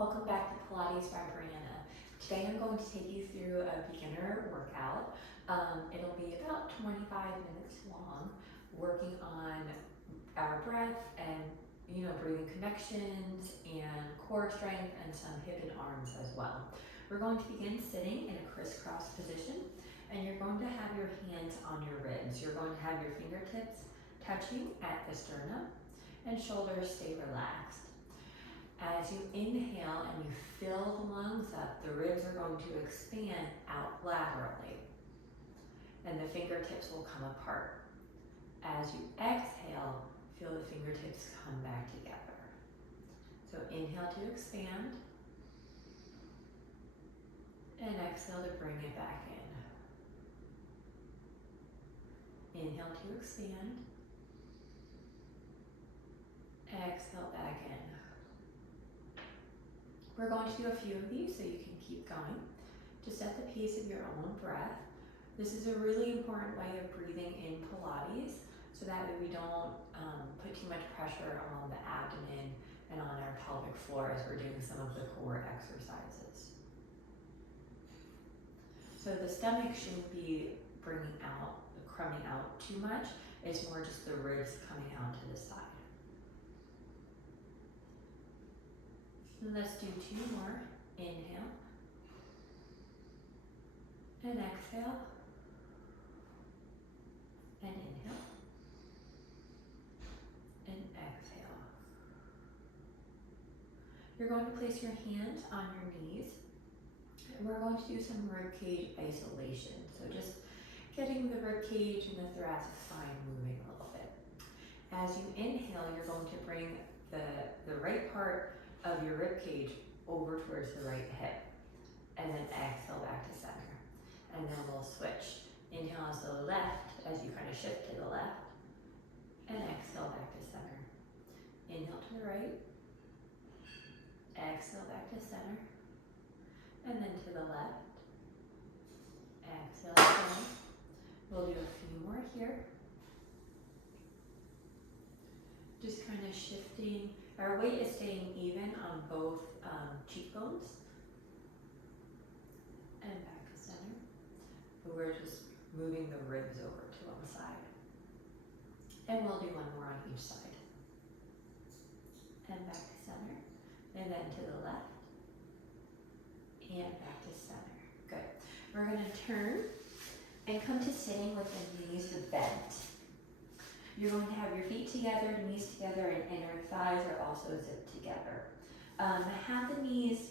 Welcome back to Pilates by Brianna. Today I'm going to take you through a beginner workout. It'll be about 25 minutes long, working on our breath and breathing connections and core strength and some hip and arms as well. We're going to begin sitting in a crisscross position, and you're going to have your hands on your ribs. You're going to have your fingertips touching at the sternum and shoulders stay relaxed. As you inhale and you fill the lungs up, the ribs are going to expand out laterally, and the fingertips will come apart. As you exhale, feel the fingertips come back together. So inhale to expand, and exhale to bring it back in. Inhale to expand, exhale back in. We're going to do a few of these so you can keep going. Just at the pace of your own breath. This is a really important way of breathing in Pilates, so that way we don't put too much pressure on the abdomen and on our pelvic floor as we're doing some of the core exercises. So the stomach shouldn't be crumbing out too much. It's more just the ribs coming out to the side. And let's do two more. Inhale and exhale and inhale and exhale. You're going to place your hands on your knees, and we're going to do some ribcage isolation. So just getting the ribcage and the thoracic spine moving a little bit. As you inhale, you're going to bring the right part of your ribcage over towards the right hip, and then exhale back to center. And then we'll switch. Inhale as the left, as you kind of shift to the left, and exhale back to center. Inhale to the right, exhale back to center, and then to the left, exhale again. We'll do a few more here. Just kind of shifting. Our weight is staying even on both cheekbones. And back to center. But we're just moving the ribs over to one side. And we'll do one more on each side. And back to center. And then to the left. And back to center. Good. We're going to turn and come to sitting with the knees bent. You're going to have your feet together, knees together, and inner thighs are also zipped together. Have the knees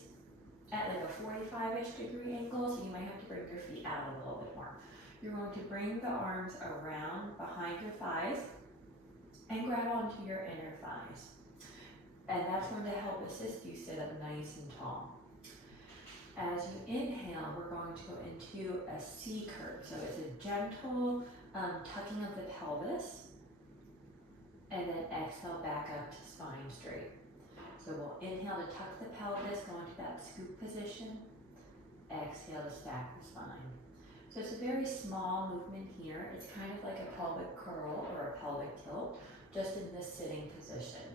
at like a 45-ish degree angle, so you might have to break your feet out a little bit more. You're going to bring the arms around behind your thighs and grab onto your inner thighs. And that's going to help assist you sit up nice and tall. As you inhale, we're going to go into a C curve. So it's a gentle tucking of the pelvis, and then exhale back up to spine straight. So we'll inhale to tuck the pelvis, go into that scoop position. Exhale to stack the spine. So it's a very small movement here. It's kind of like a pelvic curl or a pelvic tilt, just in this sitting position.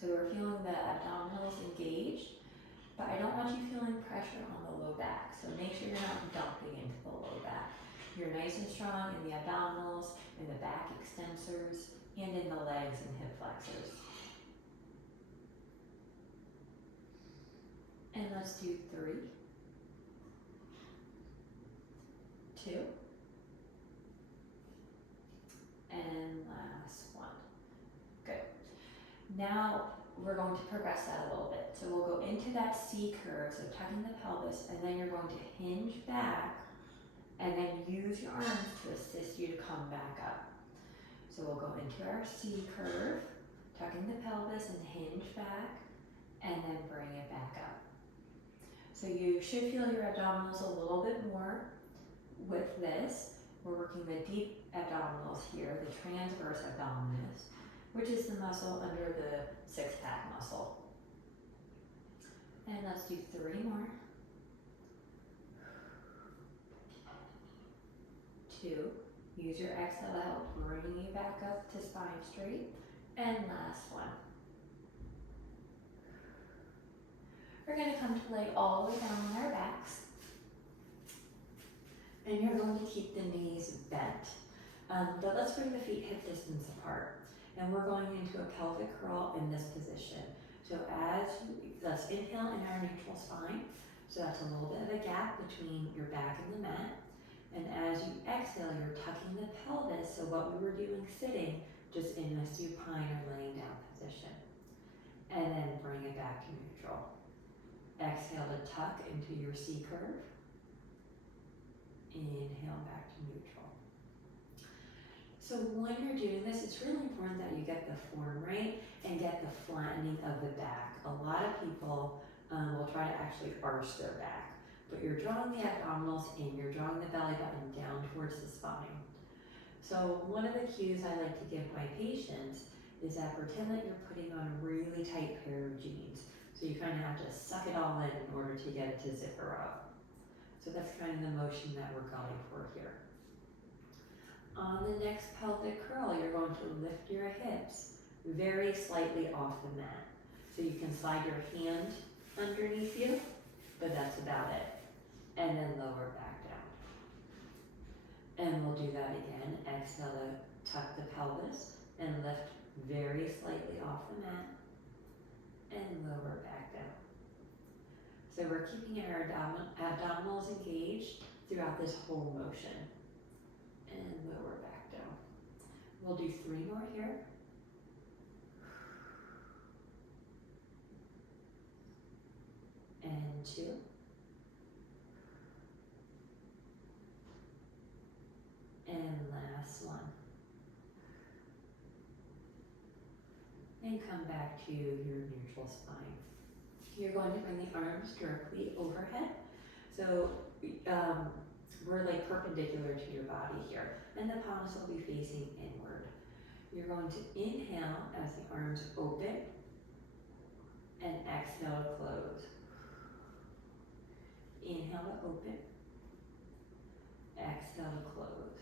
So we're feeling the abdominals engaged, but I don't want you feeling pressure on the low back. So make sure you're not dumping into the low back. You're nice and strong in the abdominals, in the back extensors, and in the legs and hip flexors. And let's do 3, 2, and last one. Good. Now we're going to progress that a little bit. So we'll go into that C curve, so tucking the pelvis, and then you're going to hinge back, and then use your arms to assist you to come back up. So we'll go into our C curve, tucking the pelvis and hinge back, and then bring it back up. So you should feel your abdominals a little bit more with this. We're working the deep abdominals here, the transverse abdominis, which is the muscle under the six-pack muscle. And let's do 3 more. 2. Use your exhale to help bring you back up to spine straight. And last one. We're going to come to lay all the way down on our backs. And you're going to keep the knees bent. But let's bring the feet hip distance apart. And we're going into a pelvic curl in this position. So let's inhale in our neutral spine. So that's a little bit of a gap between your back and the mat. And as you exhale, you're tucking the pelvis. So what we were doing sitting, just in a supine or laying down position. And then bring it back to neutral. Exhale to tuck into your C curve. Inhale back to neutral. So when you're doing this, it's really important that you get the form right and get the flattening of the back. A lot of people will try to actually arch their back, but you're drawing the abdominals in, you're drawing the belly button down towards the spine. So one of the cues I like to give my patients is that pretend that you're putting on a really tight pair of jeans. So you kind of have to suck it all in order to get it to zipper up. So that's kind of the motion that we're going for here. On the next pelvic curl, you're going to lift your hips very slightly off the mat. So you can slide your hand underneath you, but that's about it. And then lower back down. And we'll do that again. Exhale to tuck the pelvis and lift very slightly off the mat and lower back down. So we're keeping our abdominals engaged throughout this whole motion. And lower back down. We'll do 3 more here. And 2. And last one. And come back to your neutral spine. You're going to bring the arms directly overhead. So we're like perpendicular to your body here, and the palms will be facing inward. You're going to inhale as the arms open and exhale to close. Inhale to open, exhale to close.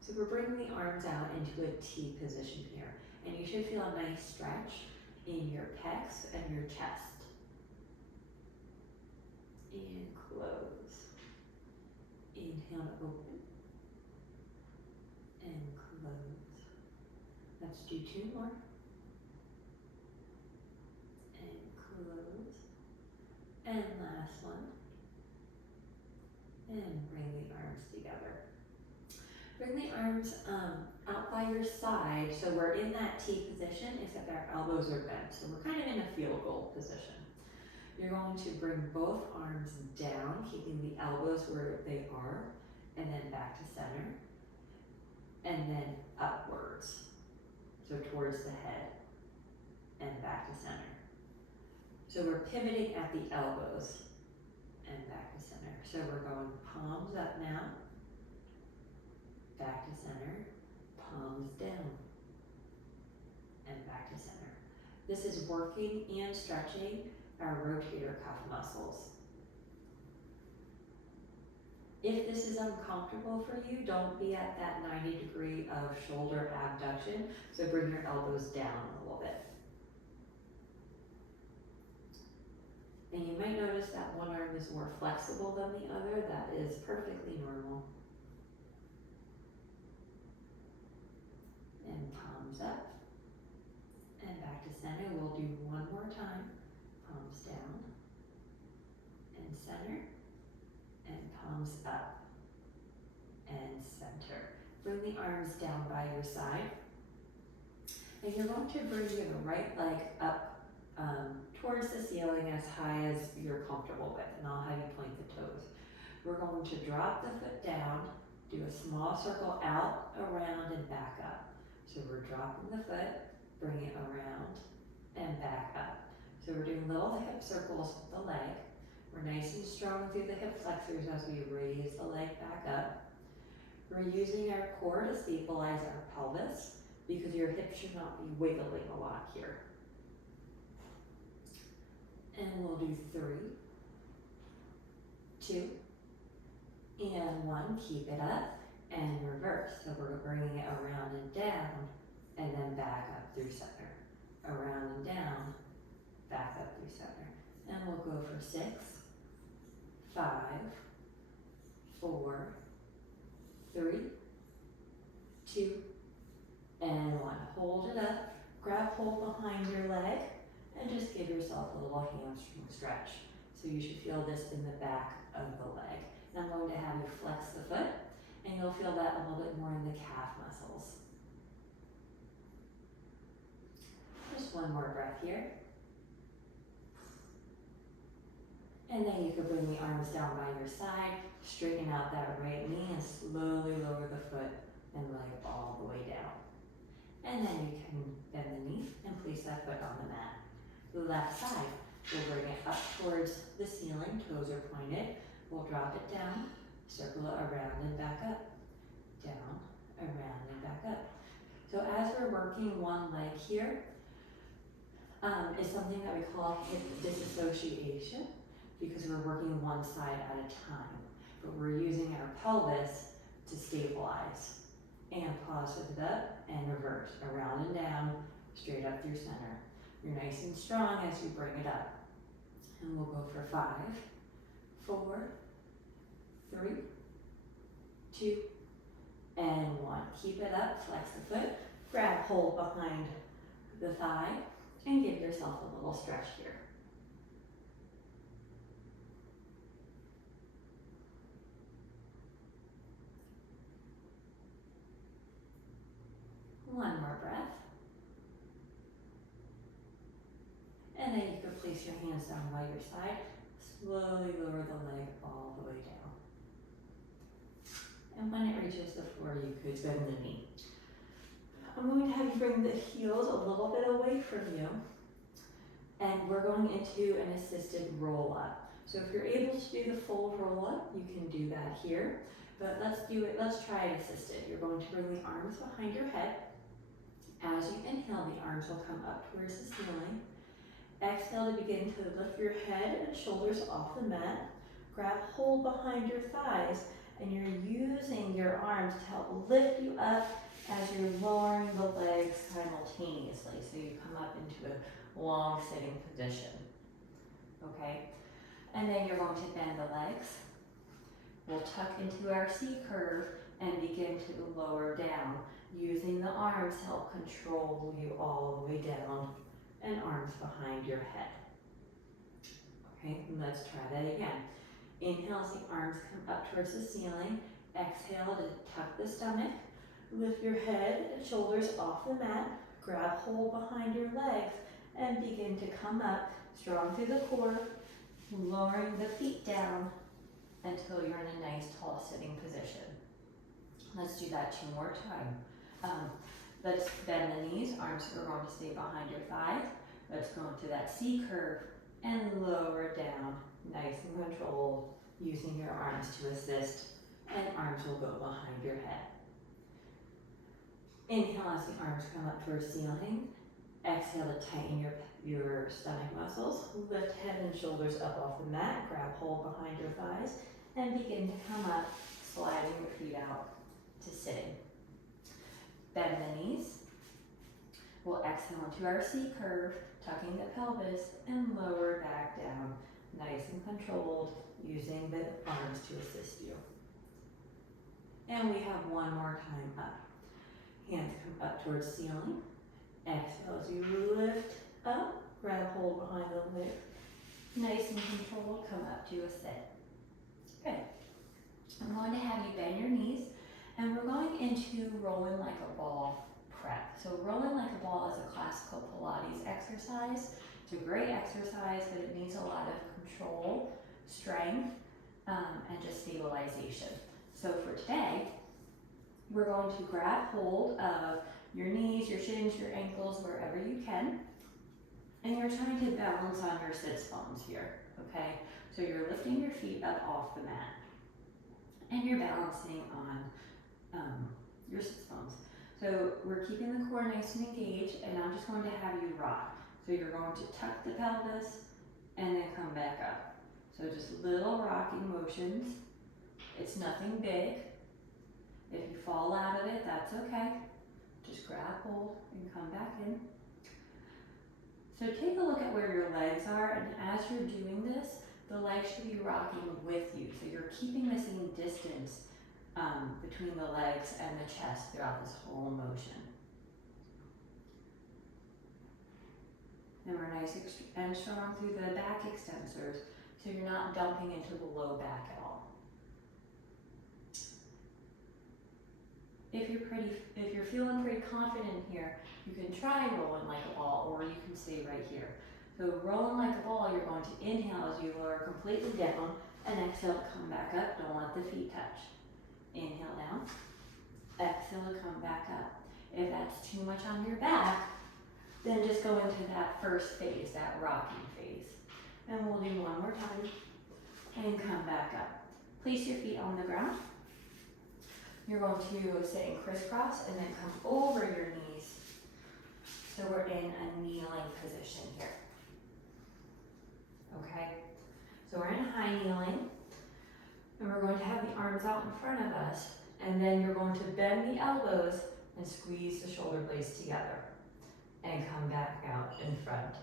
So we're bringing the arms out into a T position here, and you should feel a nice stretch in your pecs and your chest. And close. Inhale to open and close. Let's do 2 more. And close. And last one. And bring the arms together. Bring the arms out by your side, so we're in that T position, except our elbows are bent. So we're kind of in a field goal position. You're going to bring both arms down, keeping the elbows where they are, and then back to center, and then upwards, so towards the head, and back to center. So we're pivoting at the elbows, and back to center. So we're going palms up now, back to center, palms down, and back to center. This is working and stretching our rotator cuff muscles. If this is uncomfortable for you, don't be at that 90 degree of shoulder abduction, so bring your elbows down a little bit. And you might notice that one arm is more flexible than the other. That is perfectly normal. And palms up and back to center. We'll do 1 more time. Palms down and center, and palms up and center. Bring the arms down by your side, and you're going to bring your right leg up towards the ceiling as high as you're comfortable with, and I'll have you point the toes. We're going to drop the foot down, do a small circle out, around, and back up. So we're dropping the foot, bring it around, and back up. So we're doing little hip circles with the leg. We're nice and strong through the hip flexors as we raise the leg back up. We're using our core to stabilize our pelvis because your hips should not be wiggling a lot here. And we'll do 3, 2, and 1. Keep it up and reverse. So we're bringing it around and down, and then back up through center. Around and down, back up through center. And we'll go for 6, 5, 4, 3, 2, and 1. Hold it up, grab hold behind your leg, and just give yourself a little hamstring stretch. So you should feel this in the back of the leg. And I'm going to have you flex the foot, and you'll feel that a little bit more in the calf muscles. Just one more breath here. And then you could bring the arms down by your side, straighten out that right knee, and slowly lower the foot and leg all the way down. And then you can bend the knee and place that foot on the mat. The left side, we'll bring it up towards the ceiling, toes are pointed. We'll drop it down, circle it around and back up. Down, around and back up. So as we're working one leg here, is something that we call hip disassociation, because we're working one side at a time. But we're using our pelvis to stabilize. And pause with it up and reverse, around and down, straight up through center. You're nice and strong as you bring it up. And we'll go for 5, 4, 3, 2, and 1. Keep it up, flex the foot, grab hold behind the thigh, and give yourself a little stretch here. One more breath. And then you can place your hands down by your side. Slowly lower the leg all the way down. And when it reaches the floor, you could bend the knee. I'm going to have you bring the heels a little bit away from you. And we're going into an assisted roll up. So if you're able to do the full roll up, you can do that here. But let's try it assisted. You're going to bring the arms behind your head. As you inhale, the arms will come up towards the ceiling. Exhale to begin to lift your head and shoulders off the mat. Grab hold behind your thighs, and you're using your arms to help lift you up as you're lowering the legs simultaneously. So you come up into a long sitting position. Okay? And then you're going to bend the legs. We'll tuck into our C curve and begin to lower down, using the arms to help control you all the way down, and arms behind your head. Okay, and let's try that again. Inhale as the arms come up towards the ceiling. Exhale to tuck the stomach. Lift your head and shoulders off the mat. Grab hold behind your legs and begin to come up strong through the core, lowering the feet down until you're in a nice tall sitting position. Let's do that 2 more times. Let's bend the knees, arms are going to stay behind your thighs. Let's go into that C curve and lower down, nice and controlled, using your arms to assist, and arms will go behind your head. Inhale as the arms come up towards ceiling. Exhale to tighten your stomach muscles. Lift head and shoulders up off the mat, grab hold behind your thighs, and begin to come up, sliding your feet out to sitting. Bend the knees. We'll exhale into our C curve, tucking the pelvis and lower back down, nice and controlled, using the arms to assist you. And we have one more time up. Hands come up towards ceiling. Exhale as you lift up, grab hold behind the leg. Nice and controlled, come up to a sit. Good. I'm going to have you bend your knees, and we're going into rolling like a ball prep. So rolling like a ball is a classical Pilates exercise. It's a great exercise, but it needs a lot of control, strength, and just stabilization. So for today, we're going to grab hold of your knees, your shins, your ankles, wherever you can. And you're trying to balance on your sits bones here, okay? So you're lifting your feet up off the mat. And you're balancing on your sits bones. So we're keeping the core nice and engaged, and I'm just going to have you rock. So you're going to tuck the pelvis and then come back up. So just little rocking motions. It's nothing big. If you fall out of it, that's okay. Just grab hold and come back in. So take a look at where your legs are, and as you're doing this, the legs should be rocking with you. So you're keeping the same distance between the legs and the chest throughout this whole motion. And we're nice and strong through the back extensors, so you're not dumping into the low back at all. If you're feeling pretty confident here, you can try rolling like a ball, or you can stay right here. So rolling like a ball, you're going to inhale as you lower completely down, and exhale to come back up. Don't let the feet touch. Inhale down, exhale to come back up. If that's too much on your back, then just go into that first phase, that rocking phase. And we'll do one more time, and come back up. Place your feet on the ground. You're going to sit in crisscross and then come over your knees. So we're in a kneeling position here. Okay, so we're in high kneeling, and we're going to have the arms out in front of us, and then you're going to bend the elbows and squeeze the shoulder blades together and come back out in front,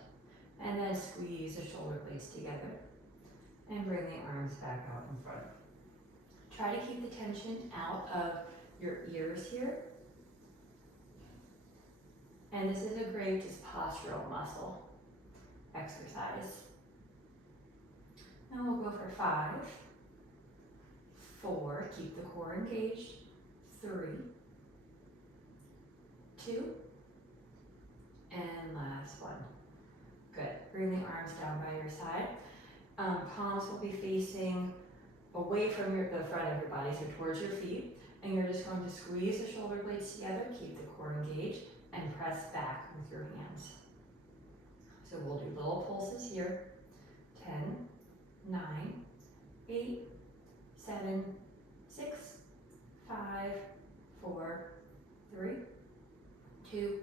and then squeeze the shoulder blades together and bring the arms back out in front. Try to keep the tension out of your ears here. And this is a great just postural muscle exercise. And we'll go for 5, 4, keep the core engaged, 3, 2, and last one. Good. Bring the arms down by your side. Palms will be facing away from the front of your body, so towards your feet. And you're just going to squeeze the shoulder blades together, keep the core engaged, and press back with your hands. So we'll do little pulses here. 10, 9, 8, 7, 6, 5, 4, 3, 2,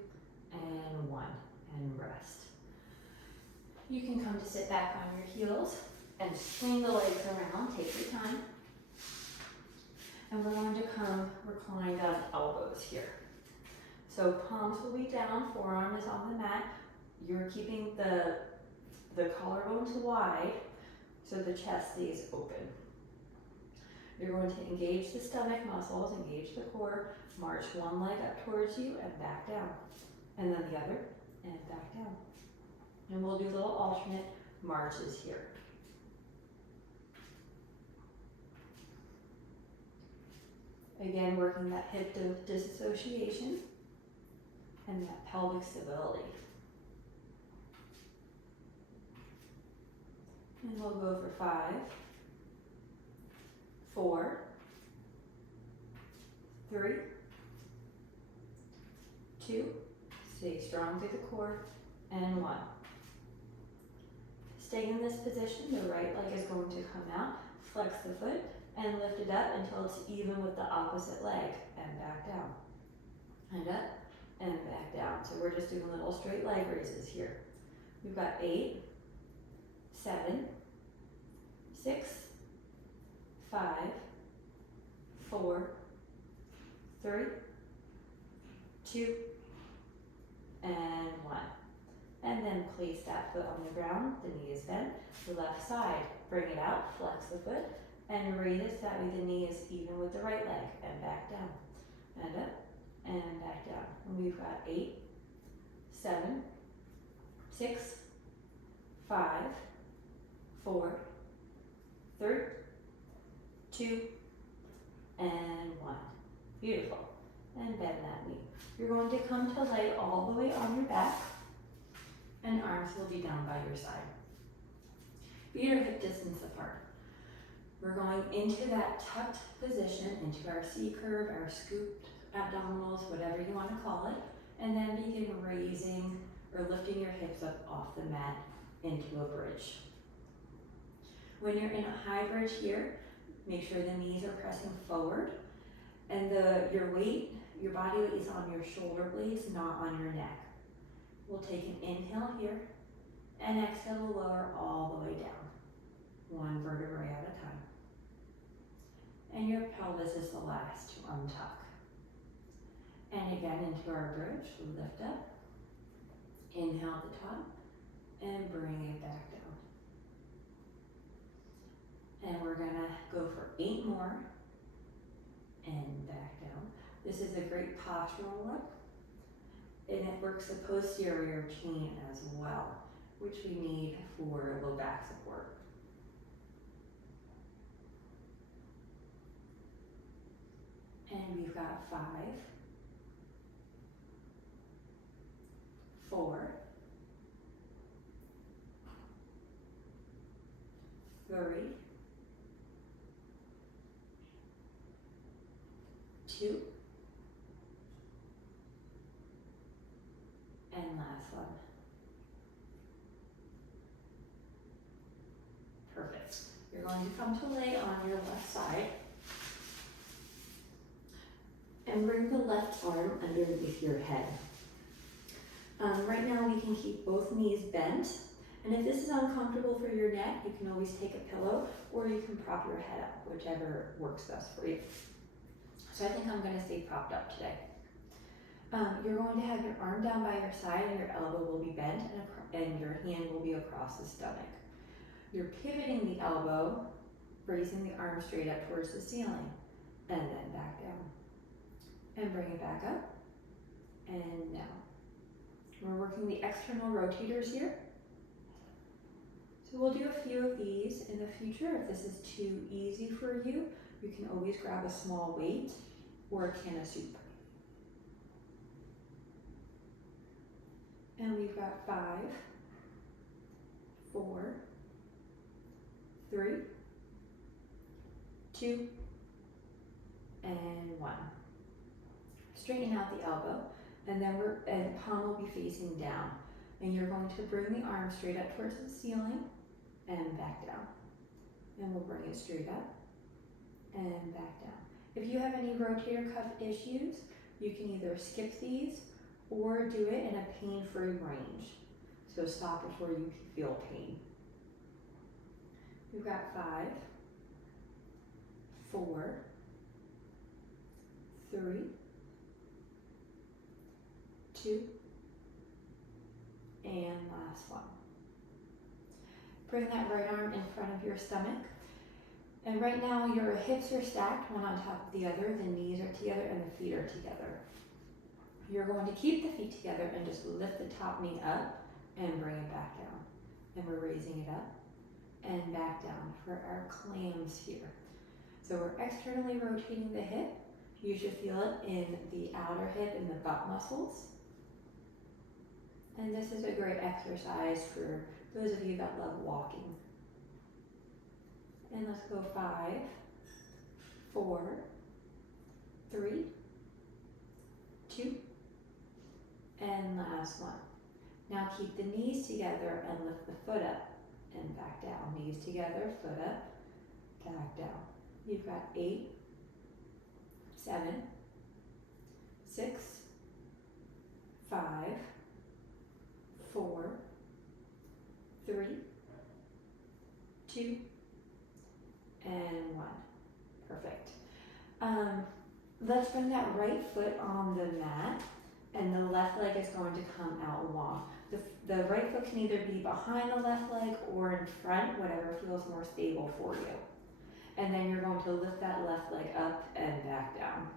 and 1, and rest. You can come to sit back on your heels and swing the legs around, take your time. And we're going to come reclined on elbows here. So palms will be down, forearm is on the mat. You're keeping the collarbones wide so the chest stays open. You're going to engage the stomach muscles, engage the core, march one leg up towards you and back down. And then the other, and back down. And we'll do little alternate marches here. Again, working that hip disassociation and that pelvic stability. And we'll go for 5, 4, 3, 2, stay strong through the core, and 1. Stay in this position, the right leg is going to come out, flex the foot, and lift it up until it's even with the opposite leg, and back down. And up, and back down. So we're just doing little straight leg raises here. We've got 8, 7, 6, 5, 4, 3, 2, and 1. And then place that foot on the ground, the knee is bent, the left side, bring it out, flex the foot, and raise it so that way the knee is even with the right leg, and back down, and up, and back down. And we've got 8, 7, 6, 5, 4, 3, 2, and 1. Beautiful. And bend that knee. You're going to come to lay all the way on your back, and arms will be down by your side. Feet are hip distance apart. We're going into that tucked position, into our C curve, our scooped abdominals, whatever you want to call it, and then begin raising or lifting your hips up off the mat into a bridge. When you're in a high bridge here, make sure the knees are pressing forward, and your body weight is on your shoulder blades, not on your neck. We'll take an inhale here, and exhale to lower all the way down, one vertebrae at a time. And your pelvis is the last to untuck. And again, into our bridge, we lift up. Inhale at the top, and bring it back down. And we're gonna go for 8 more and back down. This is a great postural look, and it works the posterior chain as well, which we need for low back support. And we've got 5, 4, 3, 2, and last one. Perfect. You're going to come to lay on your left side and bring the left arm underneath your head. Right now we can keep both knees bent, and if this is uncomfortable for your neck, you can always take a pillow or you can prop your head up, whichever works best for you. So I think I'm going to stay propped up today. You're going to have your arm down by your side and your elbow will be bent and your hand will be across the stomach. You're pivoting the elbow, raising the arm straight up towards the ceiling, and then back down. And bring it back up, and down. We're working the external rotators here. So we'll do a few of these in the future. If this is too easy for you, you can always grab a small weight or a can of soup. And we've got 5, 4, 3, 2, and 1. Straighten out the elbow, and then the palm will be facing down. And you're going to bring the arm straight up towards the ceiling and back down. And we'll bring it straight up and back down. If you have any rotator cuff issues, you can either skip these or do it in a pain-free range. So stop before you feel pain. We've got 5, 4, 3, 2, and last one. Bring that right arm in front of your stomach. And right now your hips are stacked, one on top of the other, the knees are together, and the feet are together. You're going to keep the feet together and just lift the top knee up and bring it back down. And we're raising it up and back down for our clams here. So we're externally rotating the hip. You should feel it in the outer hip and the butt muscles. And this is a great exercise for those of you that love walking. And let's go 5, 4, 3, 2, and last one. Now keep the knees together and lift the foot up and back down. Knees together, foot up, back down. You've got 8, 7, 6, 5, 4, 3, 2, and 1. Perfect. Let's bring that right foot on the mat, and the left leg is going to come out long. The right foot can either be behind the left leg or in front, whatever feels more stable for you. And then you're going to lift that left leg up and back down.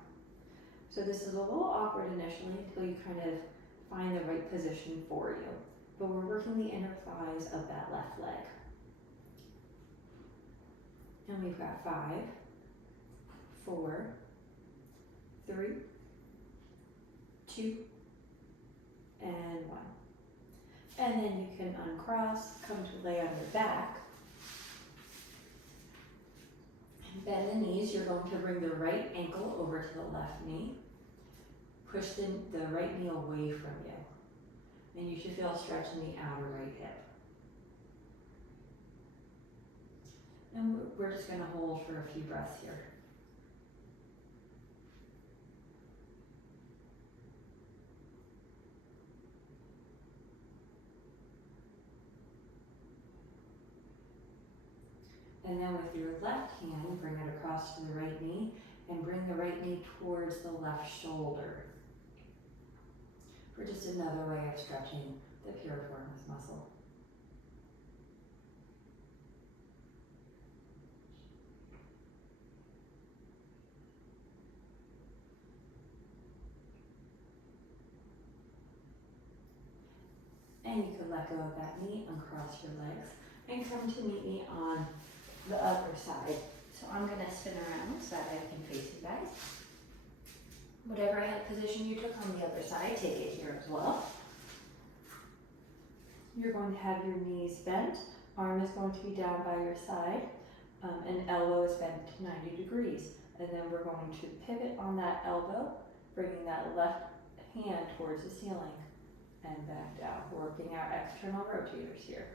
So this is a little awkward initially until you kind of find the right position for you. But we're working the inner thighs of that left leg. And we've got 5, 4, 3, 2, and 1. And then you can uncross, come to lay on your back. Bend the knees. You're going to bring the right ankle over to the left knee. Push the right knee away from you. And you should feel a stretch in the outer right hip. And we're just going to hold for a few breaths here. And then with your left hand, bring it across to the right knee and bring the right knee towards the left shoulder. For just another way of stretching the piriformis muscle. And you can let go of that knee, uncross your legs, and come to meet me on the other side. So I'm gonna spin around so that I can face you guys. Whatever hand position you took on the other side, take it here as well. You're going to have your knees bent, arm is going to be down by your side, and elbow is bent 90 degrees. And then we're going to pivot on that elbow, bringing that left hand towards the ceiling and back down, working our external rotators here.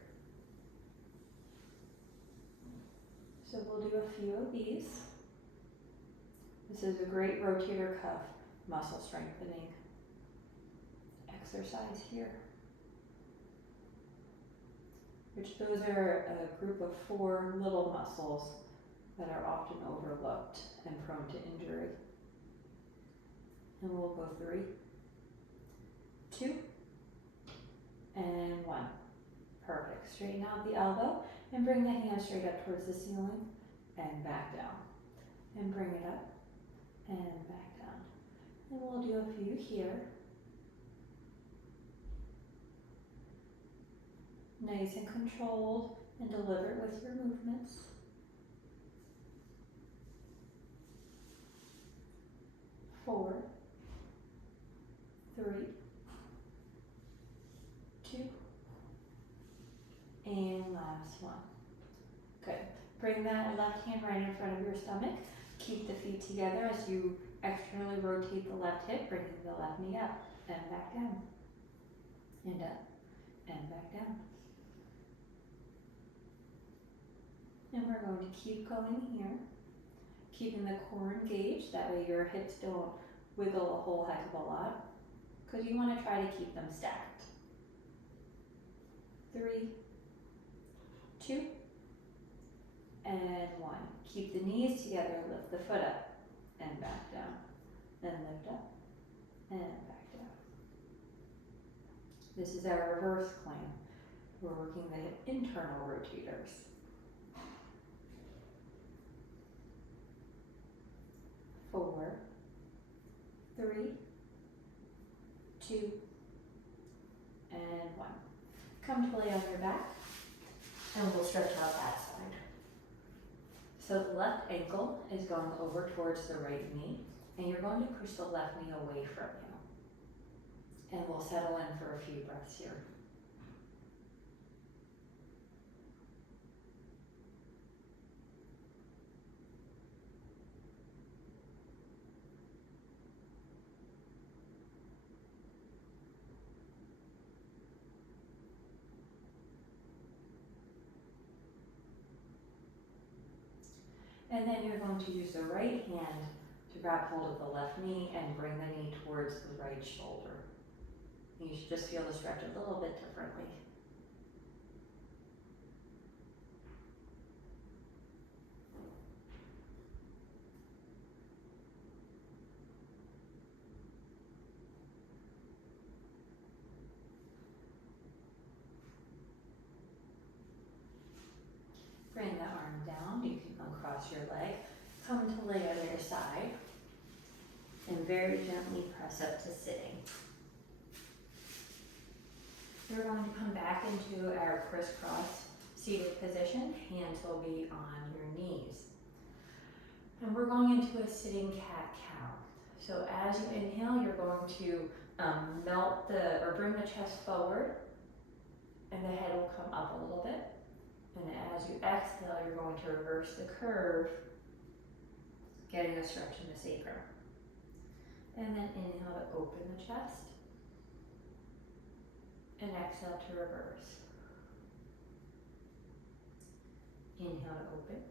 So we'll do a few of these. This is a great rotator cuff muscle strengthening exercise here. Which those are a group of 4 little muscles that are often overlooked and prone to injury. And we'll go 3, 2, and 1. Perfect. Straighten out the elbow and bring the hand straight up towards the ceiling and back down. And bring it up and back down. And we'll do a few here. Nice and controlled and deliberate with your movements. 4, 3, 2, and last one. Good. Bring that left hand right in front of your stomach. Keep the feet together as you externally rotate the left hip, bringing the left knee up and back down. And up and back down. And we're going to keep going here, keeping the core engaged, that way your hips don't wiggle a whole heck of a lot, because you want to try to keep them stacked. 3, 2, and 1. Keep the knees together, lift the foot up and back down, then lift up and back down. This is our reverse climb. We're working the hip internal rotators. 4, 3, 2, and 1. Come to lay on your back, and we'll stretch out that side. So the left ankle is going over towards the right knee, and you're going to push the left knee away from you. And we'll settle in for a few breaths here. And then you're going to use the right hand to grab hold of the left knee and bring the knee towards the right shoulder. You should just feel the stretch a little bit differently. Bring the arm down, you can uncross your leg, come to lay on your side, and very gently press up to sitting. We're going to come back into our crisscross seated position, hands will be on your knees. And we're going into a sitting cat-cow. So as you inhale, you're going to bring the chest forward, and the head will come up a little bit. And as you exhale, you're going to reverse the curve, getting a stretch in the sacrum. And then inhale to open the chest, and exhale to reverse. Inhale to open,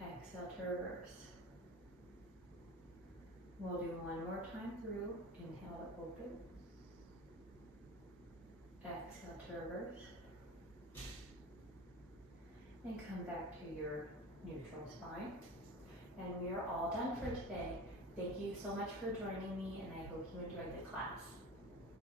exhale to reverse. We'll do one more time through. Inhale to open, exhale to reverse. And come back to your neutral spine. And we are all done for today. Thank you so much for joining me, and I hope you enjoyed the class.